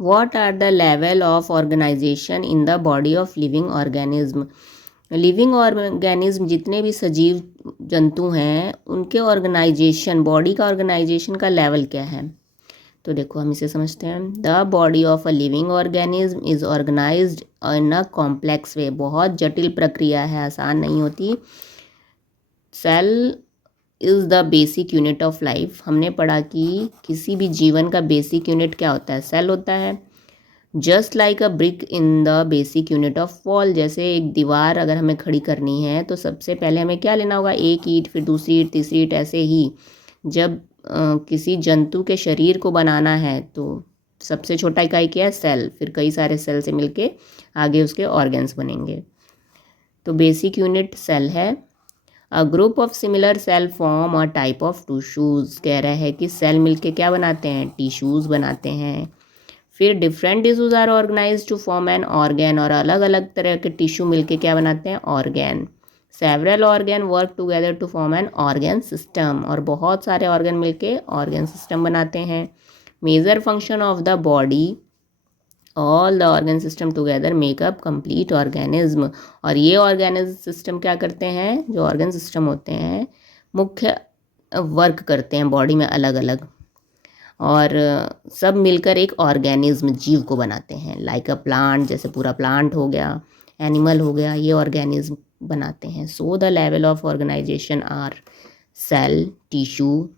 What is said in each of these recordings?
What are the level of organization in the body of living organism? Living organism जितने भी सजीव जंतु हैं उनके ऑर्गेनाइजेशन, बॉडी का ऑर्गेनाइजेशन का लेवल क्या है? तो देखो हम इसे समझते हैं। The body of a living organism is organized in a complex way. बहुत जटिल प्रक्रिया है, आसान नहीं होती। Cell is the basic unit of life. हमने पढ़ा कि किसी भी जीवन का बेसिक यूनिट क्या होता है? सेल होता है। Just like a brick in the basic unit of wall. जैसे एक दीवार अगर हमें खड़ी करनी है तो सबसे पहले हमें क्या लेना होगा? एक ईंट, फिर दूसरी ईंट, तीसरी ईंट। ऐसे ही जब किसी जंतु के शरीर को बनाना है तो सबसे छोटा इकाई क्या है? सेल। फिर कई सारे सेल से मिलके आगे उसके ऑर्गन्स बनेंगे। तो बेसिक यूनिट सेल है। A group of similar cell form a type of tissues. कह रहा है कि सेल मिलके क्या बनाते हैं? टिश्यूज़ बनाते हैं। फिर different tissues are organise to form an organ. और अलग अलग तरह के टिश्यू मिलके क्या बनाते हैं? Organ. Several organ work together to form an organ system. और बहुत सारे ऑर्गन मिलके ऑर्गेन सिस्टम बनाते हैं। Major function of the body, all the organ system together make up complete organism. और ये ऑर्गेनिज्म सिस्टम क्या करते हैं? जो ऑर्गन सिस्टम होते हैं मुख्य वर्क करते हैं बॉडी में अलग अलग, और सब मिलकर एक ऑर्गेनिज्म, जीव को बनाते हैं। लाइक अ प्लांट, जैसे पूरा प्लांट हो गया, एनिमल हो गया, ये ऑर्गेनिज्म बनाते हैं। So the level of organisation are cell, tissue,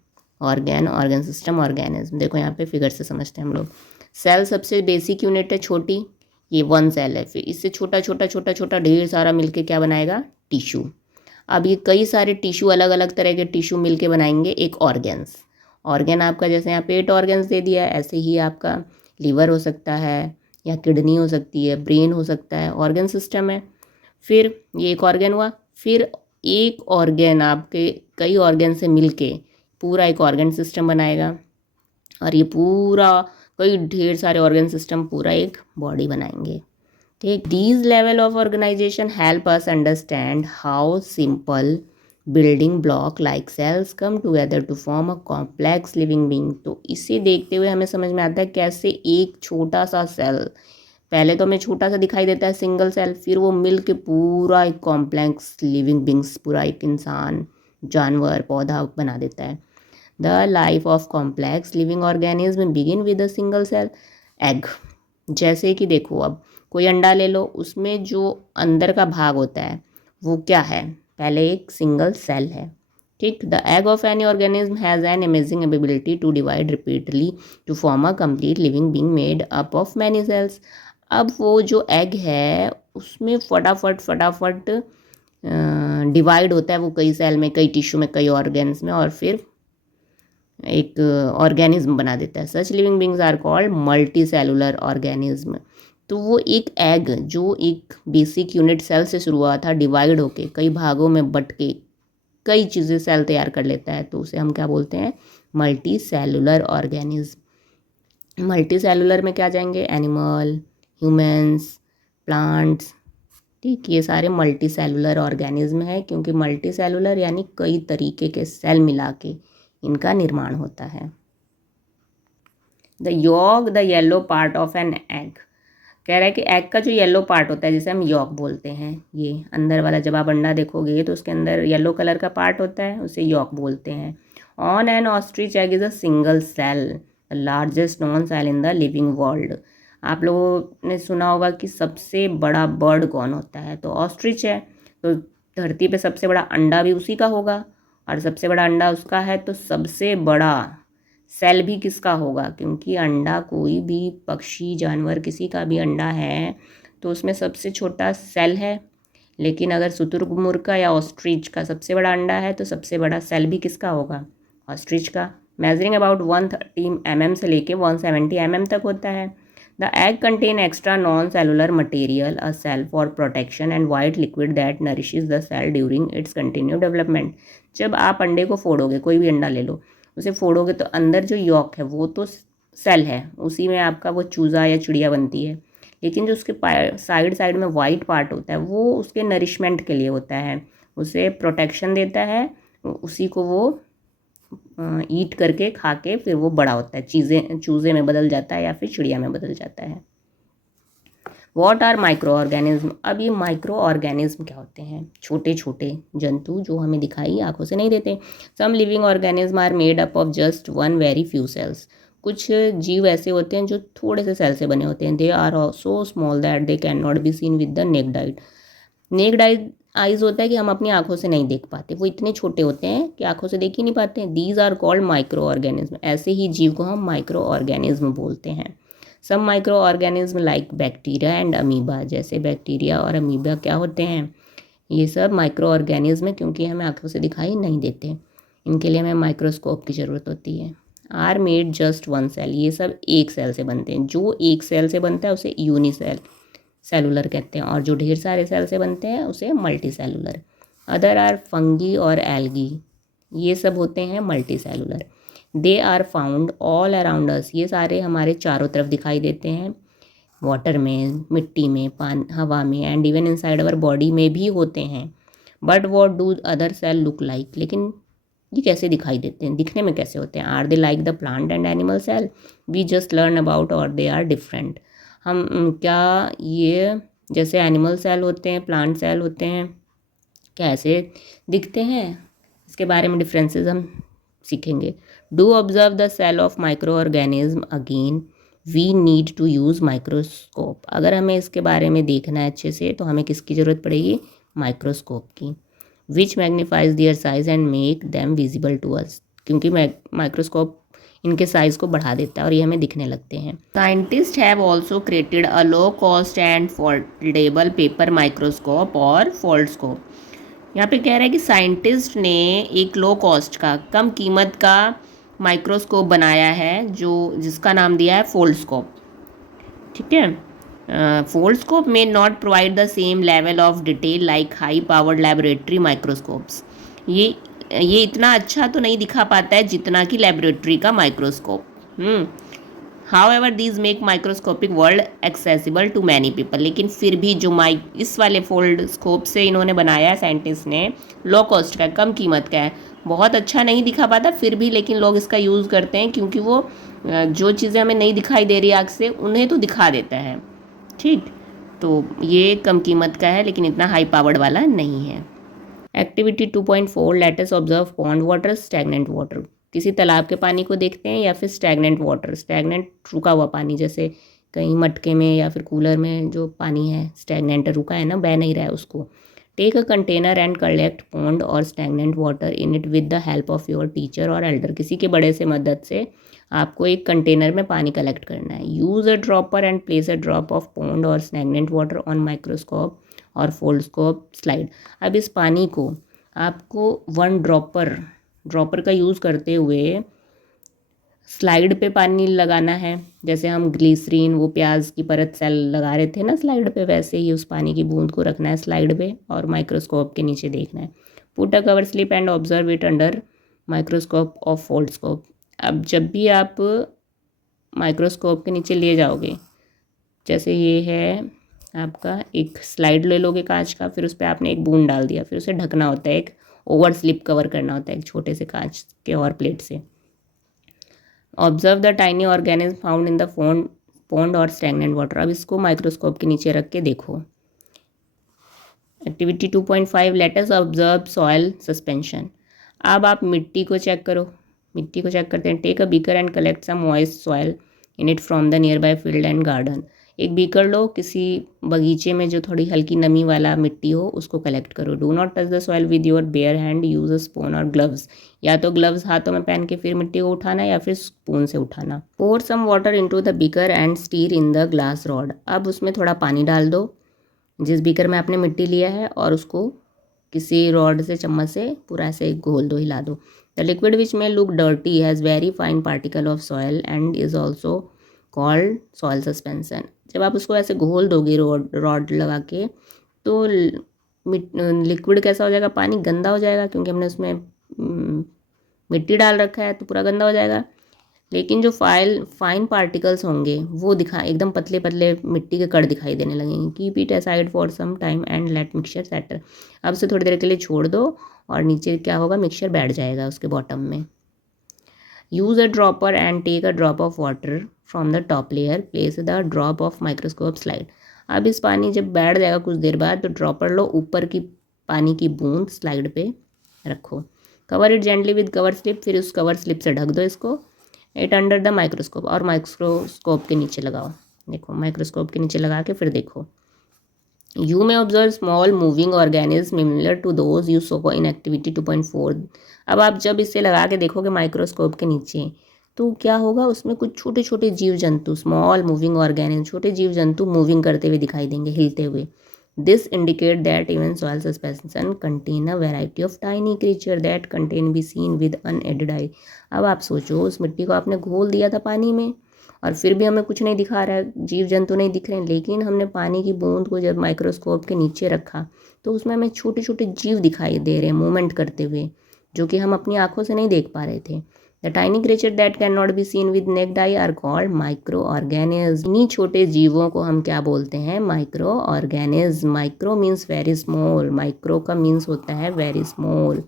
organ, organ system, organism. देखो यहाँ पे फिगर से समझते हैं हम लोग। सेल सबसे बेसिक यूनिट है, छोटी, ये वन सेल है। फिर इससे छोटा छोटा छोटा छोटा ढेर सारा मिलके क्या बनाएगा? टिश्यू। अब ये कई सारे टिश्यू, अलग अलग तरह के टिश्यू मिलके बनाएंगे एक ऑर्गेन्स। ऑर्गन आपका जैसे यहाँ पेट ऑर्गन्स दे दिया है, ऐसे ही आपका लीवर हो सकता है, या किडनी हो सकती है, ब्रेन हो सकता है, ऑर्गन सिस्टम है। फिर ये एक ऑर्गन हुआ। फिर एक ऑर्गन आपके कई ऑर्गन से मिलके पूरा एक ऑर्गन सिस्टम बनाएगा। और ये पूरा कई ढेर सारे ऑर्गन सिस्टम पूरा एक बॉडी बनाएंगे। ठीक, these level of organization help us understand how simple building block like cells come together to form a complex living being। तो इसे देखते हुए हमें समझ में आता है कैसे एक छोटा सा सेल, पहले तो हमें छोटा सा दिखाई देता है सिंगल सेल, फिर वो मिल के पूरा एक कॉम्प्लेक्स लिविंग बींग्स, पूरा एक इंसान, जानवर, पौधा बना देता है। The life of complex living organism begin with a single cell egg. जैसे कि देखो, अब कोई अंडा ले लो, उसमें जो अंदर का भाग होता है वो क्या है? पहले एक सिंगल सेल है। ठीक, the egg of any organism has an amazing ability to divide repeatedly to form a complete living being made up of many cells. अब वो जो एग है उसमें फटाफट फटाफट डिवाइड होता है वो कई सेल में, कई टिश्यू में, कई ऑर्गेन्स में, और फिर एक ऑर्गेनिज्म बना देता है। Such living beings are called multicellular organism. तो वो एक एग जो एक बेसिक यूनिट सेल से शुरू हुआ था, डिवाइड होके कई भागों में बट के कई चीज़ें सेल तैयार कर लेता है, तो उसे हम क्या बोलते हैं? Multicellular organism. Multi cellular में क्या जाएंगे? Animal, humans, plants. ठीक, ये सारे मल्टी सेलुलर ऑर्गेनिज्म है, क्योंकि मल्टी सेलुलर यानी कई तरीके के सेल मिला के इनका निर्माण होता है। The yolk, the yellow part of an egg. कह रहा है कि एग का जो येलो पार्ट होता है, जिसे हम यॉक बोलते हैं, ये अंदर वाला, जब आप अंडा देखोगे तो उसके अंदर येलो कलर का पार्ट होता है, उसे यॉक बोलते हैं। On an ostrich egg is a single cell, the largest known cell in the living world. आप लोगों ने सुना होगा कि सबसे बड़ा बर्ड कौन होता है? तो ऑस्ट्रिच है। तो धरती पे सबसे बड़ा अंडा भी उसी का होगा, और सबसे बड़ा अंडा उसका है, तो सबसे बड़ा सेल भी किसका होगा? क्योंकि अंडा, कोई भी पक्षी, जानवर, किसी का भी अंडा है तो उसमें सबसे छोटा सेल है। लेकिन अगर शुतुरमुर्ग का या ऑस्ट्रिच का सबसे बड़ा अंडा है तो सबसे बड़ा सेल भी किसका होगा? ऑस्ट्रिच का। मेजरिंग अबाउट 130 mm से लेके 170 mm तक होता है। The egg contain extra non cellular material, a shell for protection and white liquid that nourishes the cell during its continue development. जब आप अंडे को फोड़ोगे, कोई भी अंडा ले लो, उसे फोड़ोगे तो अंदर जो यॉक है वो तो सेल है, उसी में आपका वो चूज़ा या चिड़िया बनती है। लेकिन जो उसके साइड साइड में वाइट पार्ट होता है वो उसके नरिशमेंट के लिए होता है, उसे प्रोटेक्शन देता है, उसी को वो ईट करके खा के फिर वो बड़ा होता है, चूजे में बदल जाता है या फिर चिड़िया में बदल जाता है। What are microorganism. अब ये माइक्रो ऑर्गेनिज्म क्या होते हैं? छोटे छोटे जंतु जो हमें दिखाई आंखों से नहीं देते। Some living organism are made up of just one very few cells. कुछ जीव ऐसे होते हैं जो थोड़े से सेल से बने होते हैं। They are so small that they can not be seen with the naked eye. Naked eyes होता है कि हम अपनी आंखों से नहीं देख पाते, वो इतने छोटे होते हैं कि आंखों से देख ही नहीं पाते हैं। These are called microorganism. ऐसे ही जीव को हम माइक्रो ऑर्गेनिज्म बोलते हैं। Some microorganism like bacteria and amoeba. जैसे बैक्टीरिया और अमीबा क्या होते हैं? ये सब माइक्रो ऑर्गेनिज्म है क्योंकि हमें आंखों से दिखाई नहीं देते। इनके लिए हमें माइक्रोस्कोप की ज़रूरत होती है। Are made just one cell. ये सब एक सेल से बनते हैं। जो एक सेल से बनता है उसे सेलुलर कहते हैं, और जो ढेर सारे सेल से बनते हैं उसे multicellular. Other are fungi और एल्गी। ये सब होते हैं multicellular. They are found all around us. ये सारे हमारे चारों तरफ दिखाई देते हैं। वाटर में, मिट्टी में, हवा में, and even inside our body में भी होते हैं। But what do other cell look like. लेकिन ये कैसे दिखाई देते हैं, दिखने में कैसे होते हैं? Are they like the plant and animal cell we just learn about, और दे आर डिफरेंट। हम क्या ये जैसे एनिमल सेल होते हैं, प्लांट सेल होते हैं, कैसे दिखते हैं, इसके बारे में डिफरेंसेस हम सीखेंगे। Do observe the cell of microorganism again we need to use microscope. अगर हमें इसके बारे में देखना है अच्छे से तो हमें किसकी ज़रूरत पड़ेगी? माइक्रोस्कोप की। Which magnifies their size and make them visible to us. क्योंकि माइक्रोस्कोप इनके साइज़ को बढ़ा देता है और ये हमें दिखने लगते हैं। Scientist have also created a low cost and foldable paper microscope और फोल्डस्कोप। यहाँ पे कह रहा है कि साइंटिस्ट ने एक लो कॉस्ट का, कम कीमत का माइक्रोस्कोप बनाया है जिसका नाम दिया है फोल्डस्कोप। ठीक है। फोल्डस्कोप में not provide the same level of detail like high powered laboratory microscopes. ये इतना अच्छा तो नहीं दिखा पाता है जितना कि लेबोरेटरी का microscope. However these make microscopic world accessible to many people. लेकिन फिर भी जो इस वाले फोल्ड स्कोप से इन्होंने बनाया है साइंटिस्ट ने, लो कॉस्ट का, कम कीमत का है, बहुत अच्छा नहीं दिखा पाता फिर भी, लेकिन लोग इसका यूज़ करते हैं क्योंकि वो जो चीज़ें हमें नहीं दिखाई दे रही आँख से उन्हें तो दिखा देता है। ठीक, तो ये कम कीमत का है लेकिन इतना हाई पावर्ड वाला नहीं है। Activity 2.4 let us observe pond water, stagnant water. किसी तालाब के पानी को देखते हैं या फिर स्टैग्नेंट वाटर, स्टैग्नेंट रुका हुआ पानी, जैसे कहीं मटके में या फिर कूलर में जो पानी है स्टैग्नेंट रुका है ना, बह नहीं रहा है उसको। Take a container and collect pond or stagnant water in it with the help of your teacher or elder. किसी के बड़े से मदद से आपको एक कंटेनर में पानी कलेक्ट करना है। Use a dropper and place a drop of pond or stagnant water on microscope और फोल्डस्कोप स्लाइड। अब इस पानी को आपको वन ड्रॉपर का यूज़ करते हुए स्लाइड पे पानी लगाना है। जैसे हम ग्लिसरीन, वो प्याज की परत सेल लगा रहे थे ना स्लाइड पे, वैसे ही उस पानी की बूंद को रखना है स्लाइड पे और माइक्रोस्कोप के नीचे देखना है। Put a cover slip and observe it under microscope of foldscope. अब जब भी आप माइक्रोस्कोप के नीचे ले जाओगे, जैसे ये है आपका एक स्लाइड ले लोगे कांच का, फिर उस पर आपने एक बूंद डाल दिया, फिर उसे ढकना होता है, एक ओवर स्लिप कवर करना होता है एक छोटे से कांच के और प्लेट से। Observe the tiny organism found in the pond or stagnant water. अब इसको माइक्रोस्कोप के नीचे रख के देखो। Activity 2.5 let us observe soil suspension. अब आप मिट्टी को चेक करो। मिट्टी को चेक करते हैं। Take a beaker and collect some moist soil in it from the nearby field and garden. एक बीकर लो, किसी बगीचे में जो थोड़ी हल्की नमी वाला मिट्टी हो उसको कलेक्ट करो। Do not touch the soil with your bear hand, use a spoon और ग्लव्स। या तो ग्लव्स हाथों में पहन के फिर मिट्टी को उठाना या फिर स्पून से उठाना। Pour some water into the beaker and stir in the glass rod. अब उसमें थोड़ा पानी डाल दो जिस बीकर में आपने मिट्टी लिया है और उसको किसी रॉड से, चम्मच से पूरा ऐसे घोल दो, हिला दो। द लिक्विड विच में look dirty has very fine particle of soil and is also called soil suspension. जब आप उसको ऐसे घोल दोगे रॉड लगा के, तो लिक्विड कैसा हो जाएगा? पानी गंदा हो जाएगा क्योंकि हमने उसमें मिट्टी डाल रखा है तो पूरा गंदा हो जाएगा। लेकिन जो फाइन पार्टिकल्स होंगे वो एकदम पतले पतले मिट्टी के कण दिखाई देने लगेंगे। Keep it aside for some time and let mixture settle. अब उसे थोड़ी देर के लिए छोड़ दो और नीचे क्या होगा, मिक्सचर बैठ जाएगा उसके बॉटम में। Use a dropper and take a drop of water from the top layer, place the drop of microscope slide. अब इस पानी जब बैठ जाएगा कुछ देर बाद तो ड्रॉपर लो, ऊपर की पानी की बूंद स्लाइड पे रखो। Cover it gently with cover slip, फिर उस कवर स्लिप से ढक दो इसको। इट अंडर द माइक्रोस्कोप, और माइक्रोस्कोप के नीचे लगाओ। देखो माइक्रोस्कोप के नीचे लगा के फिर देखो। You may observe small moving organisms similar to those you saw in activity 2.4। अब आप जब इसे लगा के देखोगे माइक्रोस्कोप के नीचे तो क्या होगा, उसमें कुछ छोटे छोटे जीव जंतु, स्मॉल मूविंग ऑर्गेनिज्म, छोटे जीव जंतु मूविंग करते हुए दिखाई देंगे, हिलते हुए। This indicate that even soil suspension contain a variety of tiny creature that contain be seen with unaided eye. अब आप सोचो, उस मिट्टी को आपने घोल दिया था पानी में और फिर भी हमें कुछ नहीं दिखा रहा है, जीव जंतु नहीं दिख रहे हैं, लेकिन हमने पानी की बूंद को जब माइक्रोस्कोप के नीचे रखा तो उसमें हमें छोटे छोटे जीव दिखाई दे रहे हैं मूवमेंट करते हुए, जो कि हम अपनी आंखों से नहीं देख पा रहे थे। The tiny creature that can not be seen with necked I R called micro organism. इन्हीं छोटे जीवों को हम क्या बोलते हैं, micro organism. Micro means very small, micro का मीन्स होता है वेरी स्मॉल।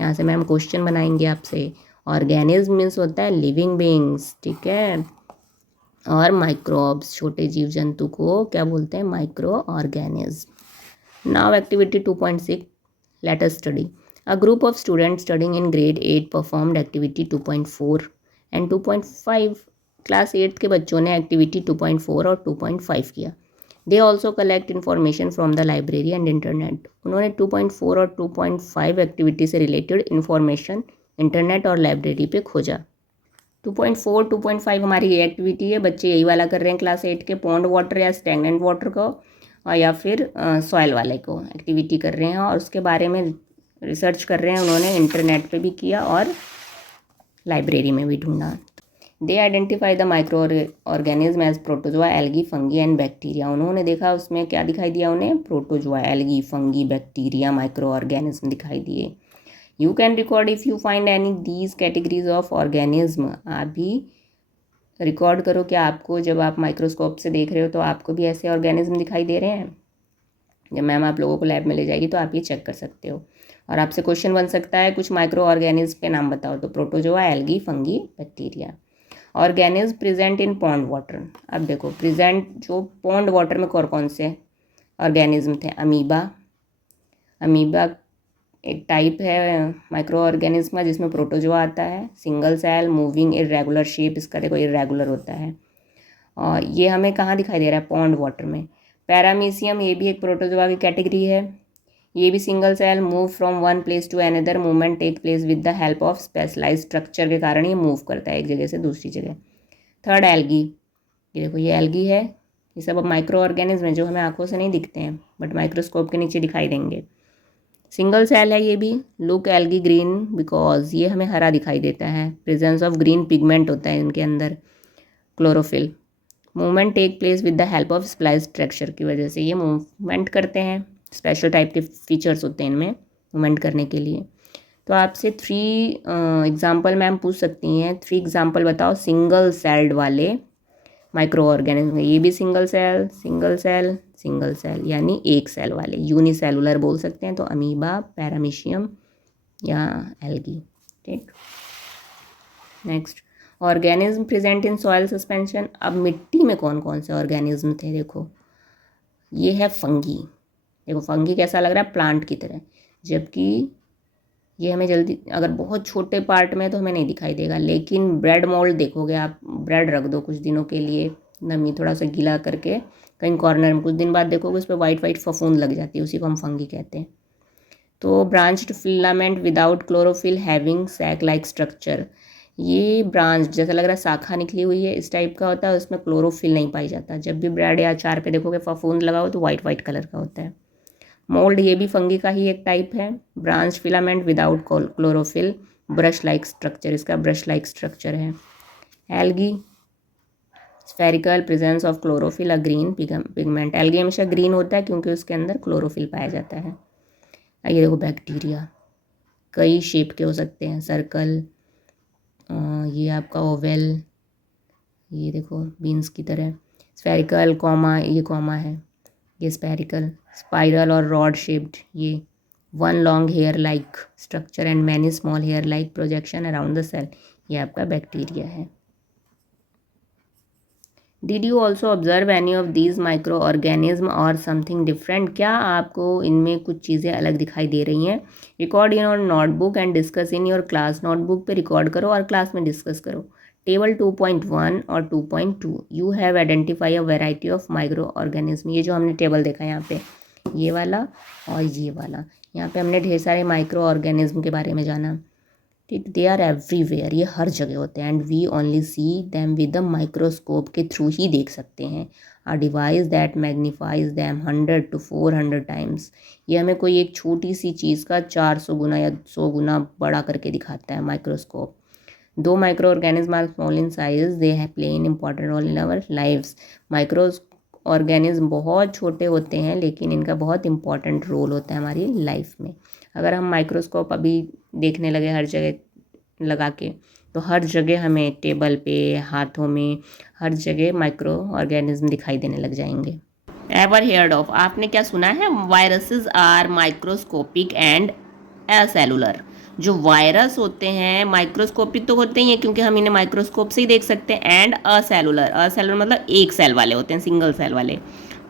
यहाँ से मैम क्वेश्चन बनाएंगे आपसे। ऑर्गेनिज्म मीन्स होता है लिविंग बींग्स, ठीक है, और माइक्रोब्स छोटे जीव जंतु को क्या बोलते हैं, micro organism. Now activity 2.6 let us study. A group of students studying in grade 8 performed activity 2.4 and 2.5। Class 8 के बच्चों ने एक्टिविटी 2.4 और 2.5 किया। They also collect information from the library and internet. उन्होंने 2.4 और 2.5 एक्टिविटी से रिलेटेड इन्फॉर्मेशन इंटरनेट और library पे खोजा। 2.4 2.5 हमारी ये एक्टिविटी है, बच्चे यही वाला कर रहे हैं क्लास 8 के, पॉन्ड वाटर या स्टैगनेंट वाटर को और या फिर सॉइल वाले को एक्टिविटी कर रहे हैं और उसके बारे में रिसर्च कर रहे हैं। उन्होंने इंटरनेट पे भी किया और लाइब्रेरी में भी ढूंढा। They identify the microorganism as protozoa, algae, fungi and bacteria. उन्होंने देखा उसमें क्या दिखाई दिया उन्हें, protozoa, algae, fungi, bacteria, microorganism दिखाई दिए। You can record if you find any these categories of organism। आप भी रिकॉर्ड करो कि आपको जब आप माइक्रोस्कोप से देख रहे हो तो आपको भी ऐसे ऑर्गेनिज्म दिखाई दे रहे हैं। जब मैम आप लोगों को लैब में ले जाएगी तो आप ये चेक कर सकते हो। और आपसे क्वेश्चन बन सकता है कुछ माइक्रो ऑर्गेनिज्म के नाम बताओ, तो protozoa, algae, fungi, bacteria. Organism present इन पॉन्ड वाटर। अब देखो प्रेजेंट जो पॉन्ड वाटर में कौन से ऑर्गेनिज्म थे, अमीबा। अमीबा एक टाइप है माइक्रो ऑर्गेनिज्म जिसमें प्रोटोजोआ आता है। Single cell, moving, irregular shape, इसका देखो इरेगुलर होता है। और ये हमें कहाँ दिखाई दे रहा है, पॉन्ड वाटर में। पैरामीशियम, ये भी एक प्रोटोजोआ की कैटेगरी है। ये भी single cell, move from one place to another, movement take place with the help of specialise structure के कारण ये मूव करता है एक जगह से दूसरी जगह। थर्ड एल्गी, ये देखो ये एल्गी है। ये सब अब माइक्रो ऑर्गेनिज्म है जो हमें आंखों से नहीं दिखते हैं बट माइक्रोस्कोप के नीचे दिखाई देंगे। सिंगल सेल है ये भी। लुक एल्गी ग्रीन बिकॉज ये हमें हरा दिखाई देता है, प्रेजेंस ऑफ ग्रीन पिगमेंट होता है इनके अंदर, chlorophyll. Movement take place with the help of splice structure, की वजह से ये मूवमेंट करते हैं, स्पेशल टाइप के फीचर्स होते हैं इनमें मूवमेंट करने के लिए। तो आपसे 3 एग्जाम्पल मैम पूछ सकती हैं, 3 एग्जाम्पल बताओ सिंगल सेल्ड वाले माइक्रो ऑर्गेनिज्म। ये भी single cell, single cell, single cell, यानी एक सेल वाले, यूनिसेलुलर बोल सकते हैं, तो अमीबा, पैरामीशियम या एल्गी, ठीक। Next, organism present in soil suspension. अब मिट्टी में कौन कौन से ऑर्गेनिज्म थे, देखो ये है फंगी। देखो फंगी कैसा लग रहा है, प्लांट की तरह, जबकि ये हमें जल्दी, अगर बहुत छोटे पार्ट में तो हमें नहीं दिखाई देगा, लेकिन ब्रेड मोल्ड देखोगे आप, ब्रेड रख दो कुछ दिनों के लिए नमी थोड़ा सा गीला करके कहीं कॉर्नर में, कुछ दिन बाद देखोगे उस पर वाइट वाइट फफूंद लग जाती है, उसी को हम फंगी कहते हैं। तो branched filament without chlorophyll having sac like structure. ये ब्रांच जैसा लग रहा है शाखा निकली हुई है, इस टाइप का होता है, उसमें क्लोरोफिल नहीं पाई जाता। जब भी ब्रेड या अचार पे देखोगे फफूंद लगा हो तो वाइट वाइट कलर का होता है। मोल्ड, ये भी फंगी का ही एक टाइप है। Branch filament without chlorophyll, brush like structure, इसका ब्रश लाइक स्ट्रक्चर है। Algae, spherical, presence of chlorophyll, a green pigment. Algae हमेशा ग्रीन होता है क्योंकि उसके अंदर क्लोरोफिल पाया जाता है। ये देखो बैक्टीरिया, कई शेप के हो सकते हैं, सर्कल, ये आपका ओवेल, ये देखो बीन्स की तरह। स्फेरिकल, कॉमा, ये कॉमा है, ये स्फेरिकल। स्पाइरल और रॉड शेप्ड, ये one long hair like structure and many small hair like projection around the cell. ये आपका बैक्टीरिया है। Did you also observe any of these microorganism और something different? क्या आपको इनमें कुछ चीज़ें अलग दिखाई दे रही हैं? Record in your notebook and discuss in your class. Notebook पे रिकॉर्ड करो और क्लास में डिस्कस करो। टेबल 2.1 और 2.2 you have identify a variety of microorganism. ये जो हमने टेबल देखा यहाँ पे, ये वाला और ये वाला, यहाँ पे हमने ढेर सारे माइक्रो ऑर्गेनिज्म के बारे में जाना। ठीक, दे आर एवरीवेयर, ये हर जगह होते हैं। And we only see them with the microscope के थ्रू ही देख सकते हैं। A device that magnifies them 100 to 400 times. ये हमें कोई एक छोटी सी चीज़ का 400 गुना या 100 गुना बड़ा करके दिखाता है microscope. Though microorganism are small in size, they have play an important role in our lives. Microorganism बहुत छोटे होते हैं लेकिन इनका बहुत इंपॉर्टेंट रोल होता है हमारी लाइफ में। अगर हम माइक्रोस्कोप अभी देखने लगे हर जगह लगा के, तो हर जगह हमें टेबल पे, हाथों में, हर जगह माइक्रो ऑर्गेनिज्म दिखाई देने लग जाएंगे। एवर हेयर्ड ऑफ, आपने क्या सुना है? Viruses are microscopic and acellular. जो वायरस होते हैं माइक्रोस्कोपिक तो होते ही हैं क्योंकि हम इन्हें माइक्रोस्कोप से ही देख सकते हैं, एंड असेलुलर, असेलुलर मतलब एक सेल वाले होते हैं, सिंगल सेल वाले।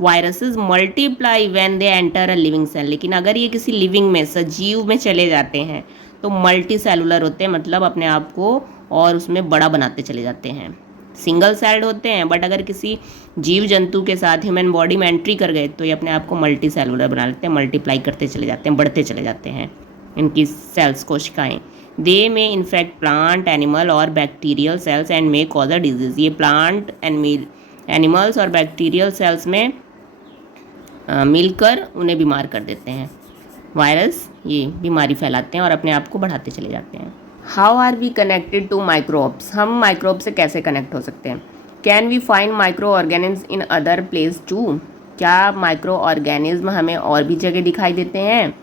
Viruses multiply when they enter a living cell, लेकिन अगर ये किसी लिविंग में, सजीव में चले जाते हैं तो मल्टी सेलुलर होते हैं, मतलब अपने आप को और उसमें बड़ा बनाते चले जाते हैं। सिंगल सेल्ड होते हैं, बट अगर किसी जीव जंतु के साथ ह्यूमन बॉडी में एंट्री कर गए तो ये अपने आप को मल्टी सेलुलर बना लेते हैं, मल्टीप्लाई करते चले जाते हैं, बढ़ते चले जाते हैं इनकी सेल्स, कोशिकाएं। दे में इन्फेक्ट प्लांट, एनिमल और bacterial cells and may cause a disease. ये प्लांट एनिमल्स और बैक्टीरियल सेल्स में मिलकर उन्हें बीमार कर देते हैं। वायरस ये बीमारी फैलाते हैं और अपने आप को बढ़ाते चले जाते हैं। How are we connected to microbes? हम माइक्रोब से कैसे कनेक्ट हो सकते हैं? Can we find microorganism in other place too? क्या माइक्रो ऑर्गेनिज्म हमें और भी जगह दिखाई देते हैं?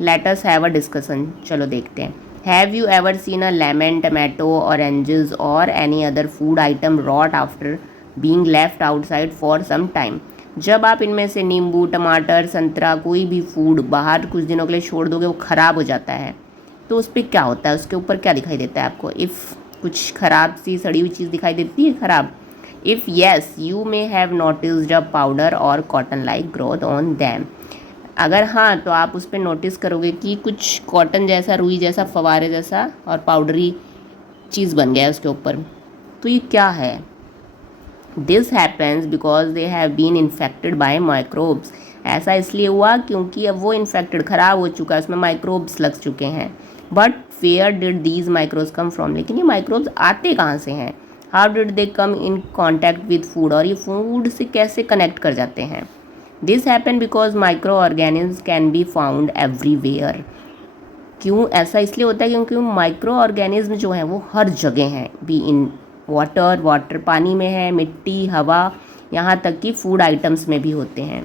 Let us have a discussion, चलो देखते हैं। Have you ever seen a lemon, tomato, oranges or any other food item rot after being left outside for some time? जब आप इनमें से नींबू, टमाटर, संतरा, कोई भी फूड बाहर कुछ दिनों के लिए छोड़ दोगे, वो ख़राब हो जाता है, तो उस पर क्या होता है? उसके ऊपर क्या दिखाई देता है आपको? इफ़ कुछ ख़राब सी सड़ी हुई चीज़ दिखाई देती है, ख़राब। If yes, you may have noticed a powder or cotton like growth on them. अगर हाँ, तो आप उस पर नोटिस करोगे कि कुछ कॉटन जैसा, रुई जैसा, फवारे जैसा और पाउडरी चीज़ बन गया है उसके ऊपर। तो ये क्या है? This happens because they have been infected by microbes. ऐसा इसलिए हुआ क्योंकि अब वो इन्फेक्टेड, ख़राब हो चुका है, उसमें माइक्रोब्स लग चुके हैं। But where did these microbes come from? लेकिन ये माइक्रोब्स आते कहाँ से हैं? How did they come in contact with food? और ये फूड से कैसे कनेक्ट कर जाते हैं? This happen because microorganism can be found everywhere. क्यों ऐसा? इसलिए होता है क्योंकि माइक्रो ऑर्गेनिज्म जो है वो हर जगह हैं, बी इन वाटर पानी में है, मिट्टी, हवा, यहाँ तक कि फूड आइटम्स में भी होते हैं।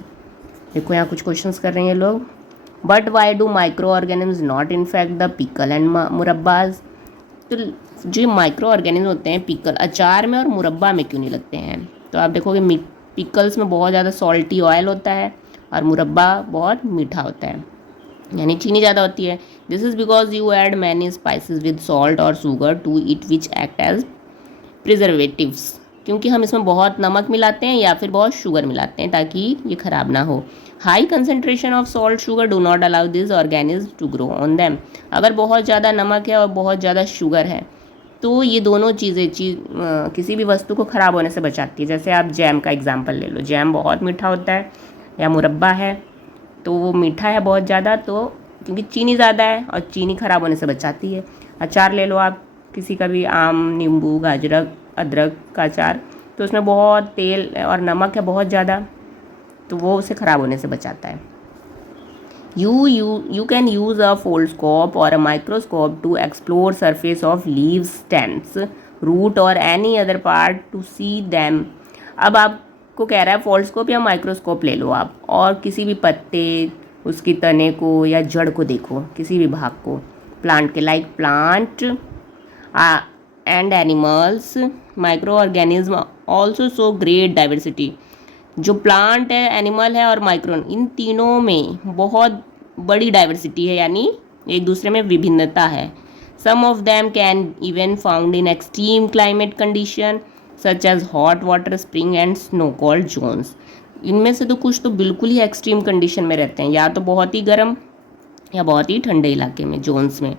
देखो यहाँ कुछ क्वेश्चंस कर रहे हैं लोग। But why do microorganism not infect the pickle and murabbas? तो जो माइक्रो ऑर्गेनिज्म होते हैं, पिकल, अचार में और मुरब्बा में क्यों नहीं लगते हैं? तो आप देखोगे पिकल्स में बहुत ज़्यादा सॉल्टी ऑयल होता है और मुरब्बा बहुत मीठा होता है, यानी चीनी ज़्यादा होती है। This is because you add many spices with salt or sugar to it which act as preservatives. क्योंकि हम इसमें बहुत नमक मिलाते हैं या फिर बहुत शुगर मिलाते हैं ताकि ये ख़राब ना हो। High concentration of salt sugar do not allow this organism to grow on them. अगर बहुत ज़्यादा नमक है और बहुत ज़्यादा शुगर है तो ये दोनों चीज़ें किसी भी वस्तु को ख़राब होने से बचाती है। जैसे आप जैम का एग्जाम्पल ले लो, जैम बहुत मीठा होता है, या मुरब्बा है तो वो मीठा है बहुत ज़्यादा, तो क्योंकि चीनी ज़्यादा है और चीनी ख़राब होने से बचाती है। अचार ले लो आप किसी का भी, आम, नींबू, गाजर, अदरक का अचार, तो उसमें बहुत तेल और नमक है बहुत ज़्यादा, तो वो उसे ख़राब होने से बचाता है। You can use a foldscope or a microscope to explore surface of leaves, stems, root or any other part to see them। अब आपको कह रहा है फोल्डस्कोप या माइक्रोस्कोप ले लो आप और किसी भी पत्ते, उसकी तने को या जड़ को देखो, किसी भी भाग को प्लांट के, like plant and animals. Micro organism also show great diversity. जो प्लांट है, एनिमल है और माइक्रो, इन तीनों में बहुत बड़ी डाइवर्सिटी है, यानी एक दूसरे में विभिन्नता है। Some of them can even found in extreme climate condition such as hot water spring and snow called zones. इनमें से तो कुछ तो बिल्कुल ही एक्सट्रीम कंडीशन में रहते हैं, या तो बहुत ही गर्म या बहुत ही ठंडे इलाके में, जोन्स में,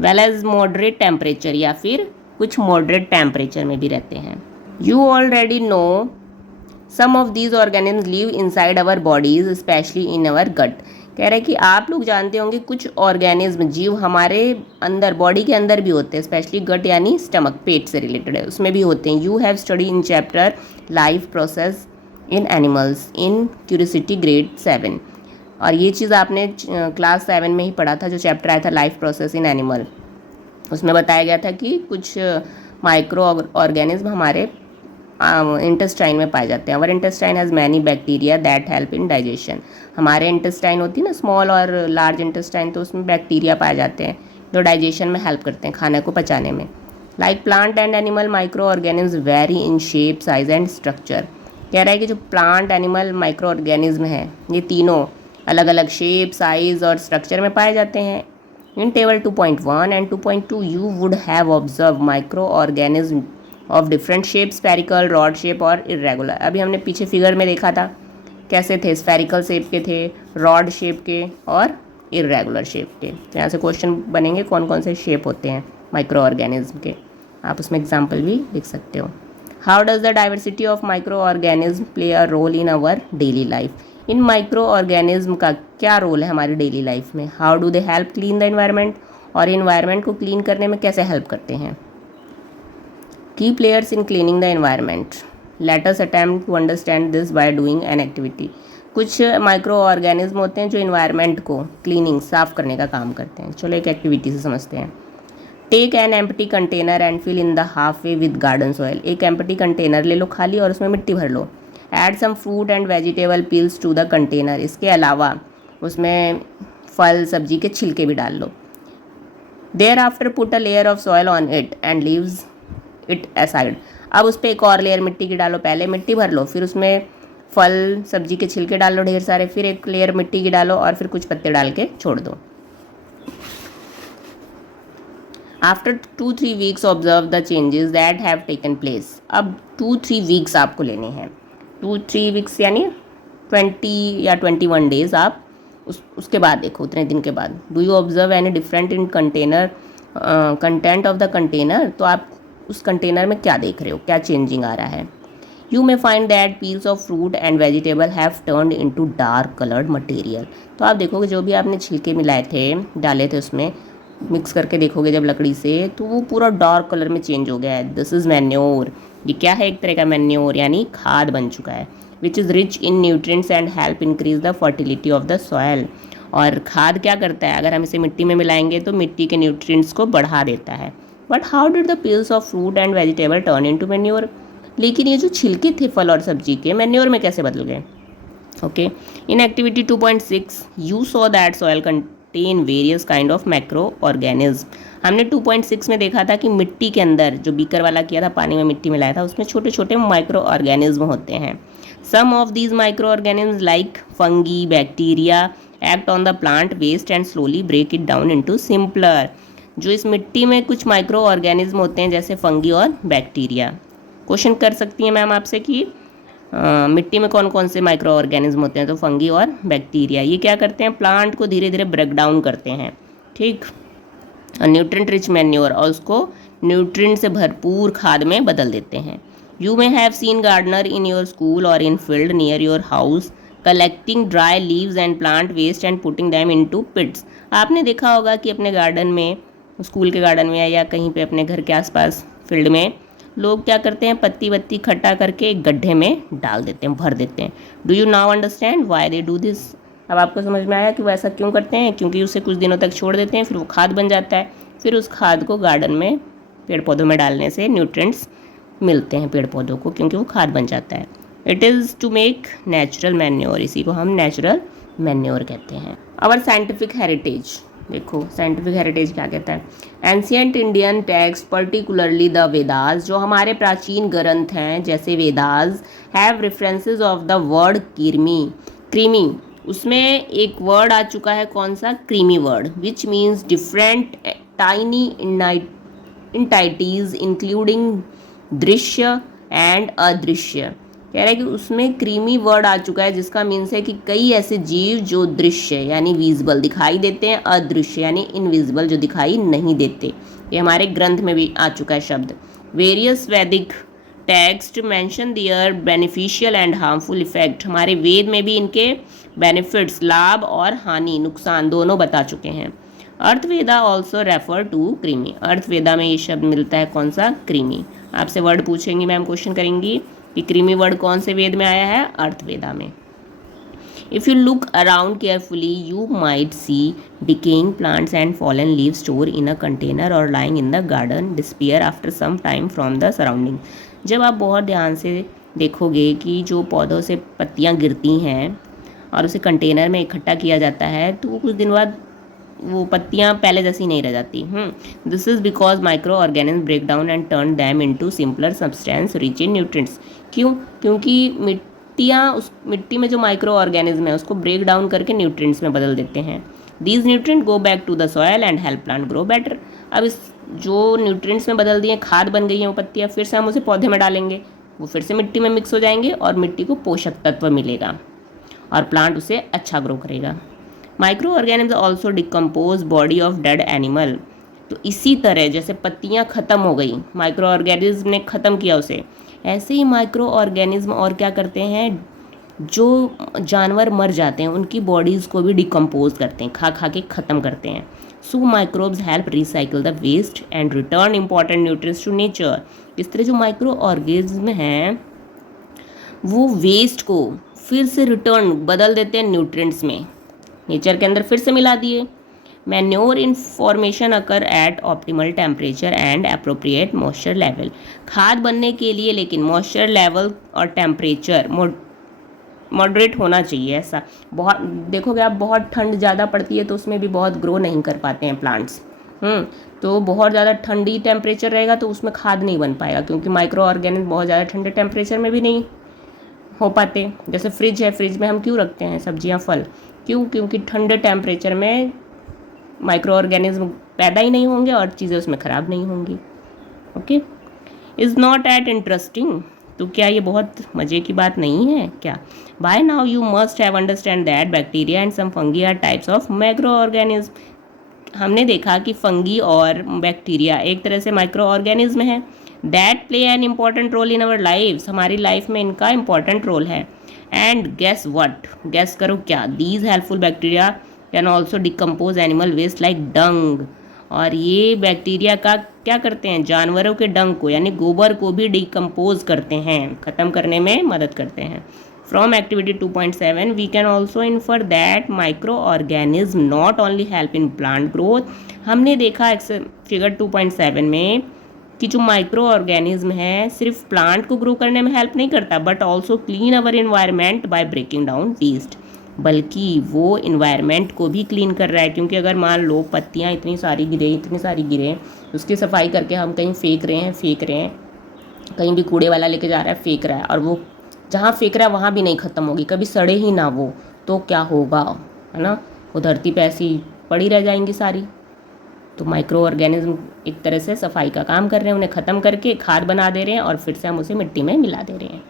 वेल एज मॉडरेट टेम्परेचर, या फिर कुछ मॉडरेट टेम्परेचर में भी रहते हैं. You already know some of these organism live inside our bodies specially in our gut. कह रहे हैं कि आप लोग जानते होंगे कुछ ऑर्गेनिज्म, जीव हमारे अंदर, बॉडी के अंदर भी होते हैं, स्पेशली गट यानी स्टमक, पेट से रिलेटेड है, उसमें भी होते हैं. You have study in chapter life process in animals in curiosity grade 7. और ये चीज़ आपने क्लास 7 में ही पढ़ा था, जो चैप्टर आया था लाइफ प्रोसेस इन एनिमल. उसमें बताया गया था कि कुछ माइक्रो ऑर्गेनिज्म हमारे इंटेस्टाइन में पाए जाते हैं. Our intestine has many bacteria that help in digestion. हमारे इंटेस्टाइन होती है ना, स्मॉल और लार्ज इंटेस्टाइन, तो उसमें बैक्टीरिया पाए जाते हैं जो डाइजेशन में हेल्प करते हैं, खाने को पचाने में. Like plant and animal micro organism very in shape, size and structure. कह रहा है कि जो प्लांट, एनिमल, माइक्रो ऑर्गेनिज्म हैं, ये तीनों अलग अलग शेप, साइज और स्ट्रक्चर में पाए जाते हैं. इन table 2.1 and 2.2 you would have observe micro organism of different shape, spherical, rod shape और इरेगुलर. अभी हमने पीछे फिगर में देखा था कैसे थे, स्फेरिकल शेप के थे, रॉड शेप के और इरेगुलर शेप के. तो यहाँ से क्वेश्चन बनेंगे कौन कौन से शेप होते हैं माइक्रो ऑर्गेनिज्म के. आप उसमें एग्जाम्पल भी लिख सकते हो. How does the diversity of microorganism play a role in our daily life. इन माइक्रो ऑर्गेनिज्म का क्या रोल है हमारी डेली लाइफ में. How do they help clean the environment, और इन्वायरमेंट को क्लीन करने में कैसे हेल्प करते हैं. Key players in cleaning the environment. Let us attempt to understand this by doing an activity. कुछ माइक्रो ऑर्गेनिज्म होते हैं जो इन्वायरमेंट को क्लीनिंग, साफ करने का काम करते हैं. चलो एक एक्टिविटी से समझते हैं. Take an empty container and fill in the half way with garden soil. एक एम्प्टी कंटेनर ले लो खाली और उसमें मिट्टी भर लो. Add some fruit and vegetable peels to the container. इसके अलावा उसमें फल, सब्जी के छिलके भी डाल लो. Thereafter put a layer of soil on it and leaves it aside. अब उस पर एक और लेयर मिट्टी की डालो. पहले मिट्टी भर लो, फिर उसमें फल, सब्जी के छिलके डाल लो ढेर सारे, फिर एक लेयर मिट्टी की डालो और फिर कुछ पत्ते डाल के छोड़ दो. After 2-3 weeks observe the changes that have taken place. अब 2-3 वीक्स आपको लेने हैं. 2-3 वीक्स यानी 20 या 21 डेज. आप उसके बाद देखो, उतने दिन के बाद. Do you observe any different in container, content of the container. तो आप उस कंटेनर में क्या देख रहे हो, क्या चेंजिंग आ रहा है. You may find that peels of fruit and vegetable have turned into dark coloured material. तो आप देखोगे जो भी आपने छिलके मिलाए थे, डाले थे, उसमें मिक्स करके देखोगे जब लकड़ी से, तो वो पूरा डार्क कलर में चेंज हो गया है. This is manure. ये क्या है, एक तरह का मैन्योर यानी खाद बन चुका है. Which is rich in nutrients and help increase the fertility of the soil. और खाद क्या करता है, अगर हम इसे मिट्टी में मिलाएंगे तो मिट्टी के न्यूट्रिएंट्स को बढ़ा देता है. But how did the peels of fruit and vegetable turn into manure. लेकिन ये जो छिलके थे फल और सब्जी के, मैन्योर में कैसे बदल गए. Okay. In activity 2.6 you saw that soil contain various kind of microorganism. हमने 2.6 में देखा था कि मिट्टी के अंदर, जो बीकर वाला किया था, पानी में मिट्टी मिलाया था, उसमें छोटे छोटे माइक्रो ऑर्गेनिज्म होते हैं. Some of these microorganism like fungi, bacteria act on the plant waste and slowly break it down into simpler. जो इस मिट्टी में कुछ माइक्रो ऑर्गेनिज्म होते हैं जैसे फंगी और बैक्टीरिया. क्वेश्चन कर सकती हैं मैम आपसे कि मिट्टी में कौन कौन से माइक्रो ऑर्गेनिज्म होते हैं. तो फंगी और बैक्टीरिया, ये क्या करते हैं, प्लांट को धीरे धीरे ब्रेक डाउन करते हैं. ठीक. न्यूट्रिएंट रिच मैन्योर, और उसको न्यूट्रिएंट से भरपूर खाद में बदल देते हैं. You may have seen gardener in your school or in field near your house collecting dry leaves and plant waste and putting them into pits. आपने देखा होगा कि अपने गार्डन में, स्कूल के गार्डन में या कहीं पे अपने घर के आसपास फील्ड में, लोग क्या करते हैं, पत्ती वत्ती इकट्ठा करके एक गड्ढे में डाल देते हैं, भर देते हैं. Do you now understand why they do this. अब आपको समझ में आया कि वो ऐसा क्यों करते हैं. क्योंकि उसे कुछ दिनों तक छोड़ देते हैं, फिर वो खाद बन जाता है. फिर उस खाद को गार्डन में, पेड़ पौधों में डालने से न्यूट्रिएंट्स मिलते हैं पेड़ पौधों को, क्योंकि वो खाद बन जाता है. It is to make natural manure. इसी को हम नेचुरल मैन्योर कहते हैं. Our scientific heritage. देखो साइंटिफिक हेरिटेज क्या कहता है. Ancient Indian text particularly the Vedas, जो हमारे प्राचीन ग्रंथ हैं जैसे Vedas, have references of the word krimi. उसमें एक वर्ड आ चुका है, कौन सा, krimi word, which means different tiny entities including दृश्य एंड अदृश्य। कह रहा है कि उसमें क्रीमी वर्ड आ चुका है जिसका मीन्स है कि कई ऐसे जीव जो दृश्य यानी विजिबल दिखाई देते हैं, अदृश्य यानी इनविजिबल जो दिखाई नहीं देते। ये हमारे ग्रंथ में भी आ चुका है शब्द। Various Vedic text mention their beneficial and harmful effect. हमारे वेद में भी इनके बेनिफिट्स, लाभ और हानि, नुकसान दोनों बता चुके हैं। अर्थवेदा ऑल्सो रेफर टू क्रीमी। अर्थवेदा में ये शब्द मिलता है कौन सा? क्रीमी। आपसे वर्ड पूछेंगी मैम, क्वेश्चन करेंगी कि क्रीमी वर्ड कौन से वेद में आया है? अर्थवेदा में। If you look around carefully, you might see decaying plants and fallen leaves stored in a container or lying in the garden disappear after some time from the surrounding. जब आप बहुत ध्यान से देखोगे कि जो पौधों से पत्तियां गिरती हैं और उसे कंटेनर में इकट्ठा किया जाता है तो कुछ दिन बाद वो पत्तियां पहले जैसी नहीं रह जाती। This is because microorganism break down and turn them into simpler substance rich in nutrients. क्यों? क्योंकि उस मिट्टी में जो माइक्रो ऑर्गेनिज्म है उसको ब्रेक डाउन करके न्यूट्रिएंट्स में बदल देते हैं। These nutrient go back to the soil and help plant grow better. अब इस जो न्यूट्रिएंट्स में बदल दिए, खाद बन गई हैं वो पत्तियाँ, फिर से हम उसे पौधे में डालेंगे, वो फिर से मिट्टी में मिक्स हो जाएंगे और मिट्टी को पोषक तत्व मिलेगा और प्लांट उसे अच्छा ग्रो करेगा। Micro organism also decompose body of dead animal. तो इसी तरह जैसे पत्तियाँ ख़त्म हो गई, माइक्रो ऑर्गेनिज्म ने ख़त्म किया उसे, ऐसे ही माइक्रो ऑर्गेनिज्म और क्या करते हैं, जो जानवर मर जाते हैं उनकी बॉडीज़ को भी डिकम्पोज करते हैं, खा खा के ख़त्म करते हैं। So microbes help recycle the waste and return important nutrients to nature. इस तरह जो माइक्रो ऑर्गेनिज्म हैं वो वेस्ट को फिर से रिटर्न बदल देते हैं न्यूट्रिएंट्स में, नेचर के अंदर फिर से मिला दिए। Manure information occur at optimal temperature and appropriate moisture level. खाद बनने के लिए लेकिन मॉइस्चर लेवल और टेम्परेचर मॉडरेट होना चाहिए। ऐसा बहुत देखोगे आप, बहुत ठंड ज़्यादा पड़ती है तो उसमें भी बहुत ग्रो नहीं कर पाते हैं प्लांट्स। तो बहुत ज़्यादा ठंडी टेम्परेचर रहेगा तो उसमें खाद नहीं बन पाएगा, क्योंकि माइक्रो ऑर्गेनिज्म बहुत ज़्यादा ठंडे टेम्परेचर में भी नहीं हो पाते। जैसे फ्रिज है, फ्रिज में हम क्यों रखते हैं सब्जियां, फल? क्यों? क्योंकि ठंडे टेम्परेचर में माइक्रो ऑर्गेनिज्म पैदा ही नहीं होंगे और चीज़ें उसमें ख़राब नहीं होंगी। Okay, is not at interesting. तो क्या ये बहुत मज़े की बात नहीं है क्या? By now you must have understand that bacteria and some fungi are types of microorganism. हमने देखा कि फंगी और बैक्टीरिया एक तरह से माइक्रो ऑर्गेनिज्म है that play an important role in our life. हमारी लाइफ में इनका इम्पॉर्टेंट रोल है। एंड गेस व्हाट, गेस करो क्या? These helpful bacteria can also decompose animal waste like dung. और ये बैक्टीरिया का क्या करते हैं? जानवरों के डंग को यानी गोबर को भी डिकम्पोज करते हैं, ख़त्म करने में मदद करते हैं। From activity 2.7 we can also infer that microorganism not only help in plant growth. हमने देखा फिगर 2.7 में कि जो माइक्रो ऑर्गेनिज्म है सिर्फ प्लांट को ग्रो करने में हेल्प नहीं करता, but also clean our environment by breaking down waste. बल्कि वो इन्वायरमेंट को भी क्लीन कर रहा है, क्योंकि अगर मान लो पत्तियाँ इतनी सारी गिरे, उसकी सफाई करके हम कहीं फेंक रहे हैं, कहीं भी कूड़े वाला लेके जा रहा है फेंक रहा है, और वो जहाँ फेंक रहा है वहाँ भी नहीं ख़त्म होगी, कभी सड़े ही ना वो, तो क्या होगा, है ना? वो धरती पे ऐसी पड़ी रह जाएंगी सारी। तो माइक्रो ऑर्गेनिज्म एक तरह से सफाई का काम कर रहे हैं, उन्हें ख़त्म करके खाद बना दे रहे हैं और फिर से हम उसे मिट्टी में मिला दे रहे हैं।